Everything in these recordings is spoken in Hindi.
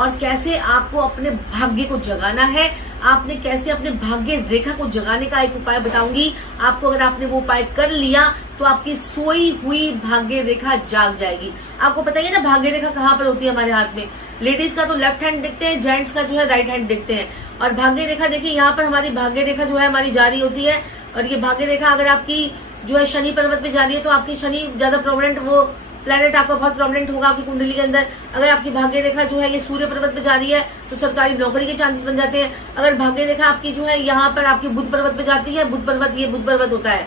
और कैसे आपको अपने भाग्य को जगाना है। आपने कैसे अपने भाग्य रेखा को जगाने का एक उपाय बताऊंगी आपको। अगर आपने वो उपाय कर लिया तो आपकी सोई हुई भाग्य रेखा जाग जाएगी। आपको पता ही है ना भाग्य रेखा कहाँ पर होती है हमारे हाथ में। लेडीज का तो लेफ्ट हैंड देखते हैं, जेंट्स का जो है राइट हैंड देखते हैं। और भाग्य रेखा देखिए यहाँ पर हमारी भाग्य रेखा जो है हमारी जारी होती है। और ये भाग्य रेखा अगर आपकी जो है शनि पर्वत पे जा रही है तो आपकी शनि ज्यादा प्रोमिनेंट, वो प्लेनेट आपका बहुत प्रोमिनेंट होगा आपकी कुंडली के अंदर। अगर आपकी भाग्य रेखा जो है ये सूर्य पर्वत पे जा रही है तो सरकारी नौकरी के चांसेस बन जाते हैं। अगर भाग्य रेखा आपकी जो है यहाँ पर आपकी बुध पर्वत पे जाती है, बुध पर्वत ये बुध पर्वत होता है,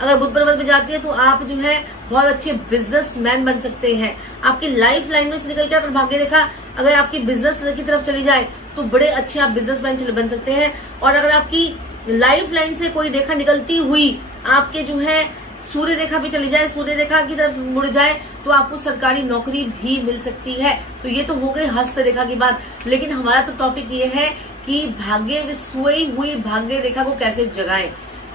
अगर बुध पर्वत पे जाती है तो आप जो है बहुत अच्छे बिजनेसमैन बन सकते हैं। आपकी लाइफ लाइन में से निकल कर अगर भाग्य रेखा अगर आपकी बिजनेस की तरफ चली जाए तो बड़े अच्छे आप बिजनेसमैन बन सकते हैं। और अगर आपकी लाइफ लाइन से कोई रेखा निकलती हुई आपके जो है सूर्य रेखा भी चली जाए, सूर्य रेखा की तरफ मुड़ जाए तो आपको सरकारी नौकरी भी मिल सकती है। तो ये तो हो गई हस्त रेखा की बात। लेकिन हमारा तो टॉपिक ये है कि भाग्य में सोई हुई भाग्य रेखा को कैसे जगाएं।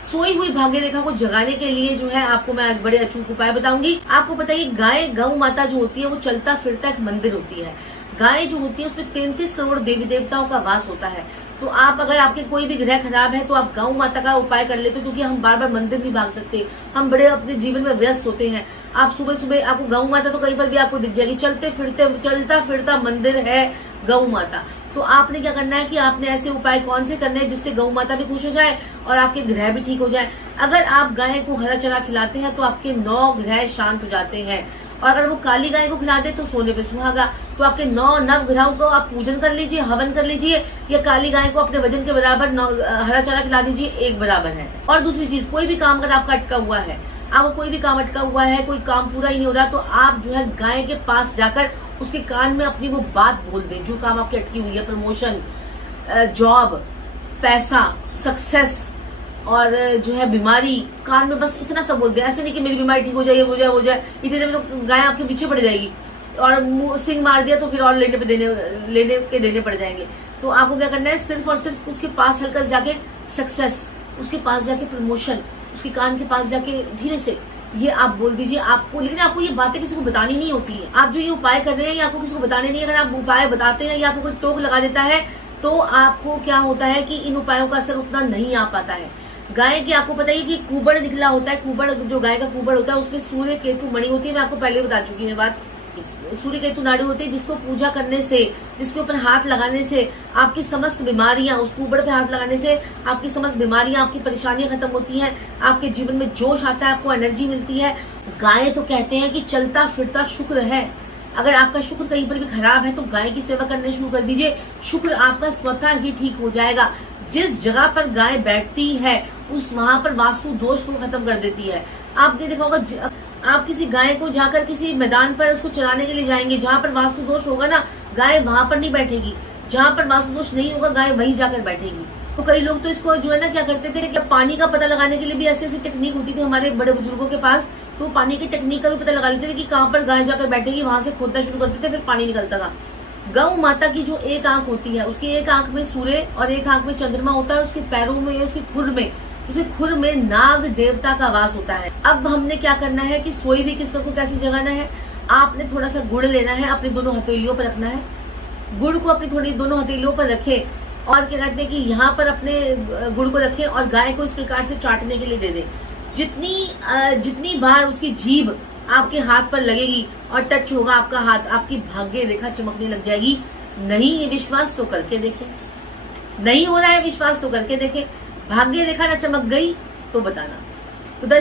सोई हुई भाग्य रेखा को जगाने के लिए जो है आपको मैं आज बड़े अचूक उपाय बताऊंगी। आपको पता है गाय गौ माता जो होती है वो चलता फिरता एक मंदिर होती है। गाय जो होती है उसमें 33 करोड़ देवी देवताओं का वास होता है। तो आप अगर आपके कोई भी ग्रह खराब है तो आप गौ माता का उपाय कर लेते हो, क्योंकि हम बार बार मंदिर नहीं भाग सकते, हम बड़े अपने जीवन में व्यस्त होते हैं। आप सुबह सुबह आपको गौ माता तो कहीं पर भी आपको दिख जाएगी, चलता फिरता मंदिर है गौ माता। तो आपने क्या करना है कि आपने ऐसे उपाय कौन से करने हैं जिससे गौ माता भी खुश हो जाए और आपके ग्रह भी ठीक हो जाए। अगर आप गाय को हरा चरा खिलाते हैं तो आपके 9 ग्रह शांत हो जाते हैं। और अगर वो काली गाय को खिला दे तो सोने पे सुहागा। तो आपके 9 नवग्रहों को आप पूजन कर लीजिए, हवन कर लीजिए, या काली गाय को अपने वजन के बराबर हरा चारा खिला दीजिए, एक बराबर है। और दूसरी चीज, कोई भी काम अगर आपका अटका हुआ है, आपको कोई भी काम अटका हुआ है, कोई काम पूरा ही नहीं हो रहा, तो आप जो है गाय के पास जाकर उसके कान में अपनी वो बात बोल दें जो काम आपकी अटकी हुई है, प्रमोशन, जॉब, पैसा, सक्सेस और जो है बीमारी, कान में बस इतना सब बोल दे। ऐसे नहीं कि मेरी बीमारी ठीक हो जाए, हो जाए, इतने में तो गाय आपके पीछे पड़ जाएगी। और सिंग मार दिया तो फिर और देने पड़ जाएंगे। तो आपको क्या करना है, सिर्फ और सिर्फ उसके पास हल्का जाके सक्सेस, उसके पास जाके प्रमोशन, उसके कान के पास जाके धीरे से ये आप बोल दीजिए आपको। लेकिन आपको ये बातें किसी को बतानी नहीं होती है। आप जो ये उपाय कर रहे हैं ये आपको किसी को बताने नहीं। अगर आप उपाय बताते हैं या आपको कोई टोक लगा देता है तो आपको क्या होता है कि इन उपायों का असर उतना नहीं आ पाता है। गाय की आपको पता ही कि कुबड़ निकला होता है, कुबड़ जो गाय का कुबड़ होता है उसमें सूर्य केतु मणि होती है। मैं आपको पहले बता चुकी हूँ बात। सूर्य केतु नाड़ी होती है जिसको पूजा करने से, जिसके ऊपर हाथ लगाने से आपकी समस्त बीमारियां, उस कुबड़ पे हाथ लगाने से आपकी समस्त बीमारियां, आपकी परेशानियां खत्म होती हैं, आपके जीवन में जोश आता है, आपको एनर्जी मिलती है। गाय तो कहते हैं कि चलता फिरता शुक्र है। अगर आपका शुक्र कहीं पर भी खराब है तो गाय की सेवा करने शुरू कर दीजिए, शुक्र आपका स्वतः ही ठीक हो जाएगा। जिस जगह पर गाय बैठती है उस वहां पर वास्तु दोष को खत्म कर देती है। आपने देखा होगा, आप किसी गाय को जाकर किसी मैदान पर उसको चराने के लिए जाएंगे, जहां पर वास्तु दोष होगा ना, गाय वहां पर नहीं बैठेगी। जहां पर वास्तु दोष नहीं होगा गाय वहीं जाकर बैठेगी। तो कई लोग तो इसको जो है ना क्या करते थे कि पानी का पता लगाने के लिए भी ऐसी टेक्निक होती थी हमारे बड़े बुजुर्गों के पास। तो पानी की टेक्निक का भी पता लगा लेते थे कि कहाँ पर गाय जाकर बैठेगी, वहां से खोदना शुरू करते थे, फिर पानी निकलता था। गौ माता की जो एक आंख होती है, उसकी एक आंख में सूर्य और एक आंख में चंद्रमा होता है। उसके पैरों में, उसके खुर में नाग देवता का वास होता है। अब हमने क्या करना है कि सोई हुई किस्मत को कैसे जगाना है। आपने थोड़ा सा गुड़ लेना है, अपनी दोनों हथेलियों पर रखना है। गुड़ को अपनी थोड़ी दोनों हथेलियों पर रखे और क्या कहते हैं कि यहाँ पर अपने गुड़ को रखें और गाय को इस प्रकार से चाटने के लिए दे दें। जितनी बार उसकी जीभ आपके हाथ पर लगेगी और टच होगा आपका हाथ, आपकी भाग्य रेखा चमकने लग जाएगी। नहीं ये विश्वास तो करके देखें, नहीं हो रहा है विश्वास तो करके देखें। भाग्य रेखा न चमक गई तो बताना।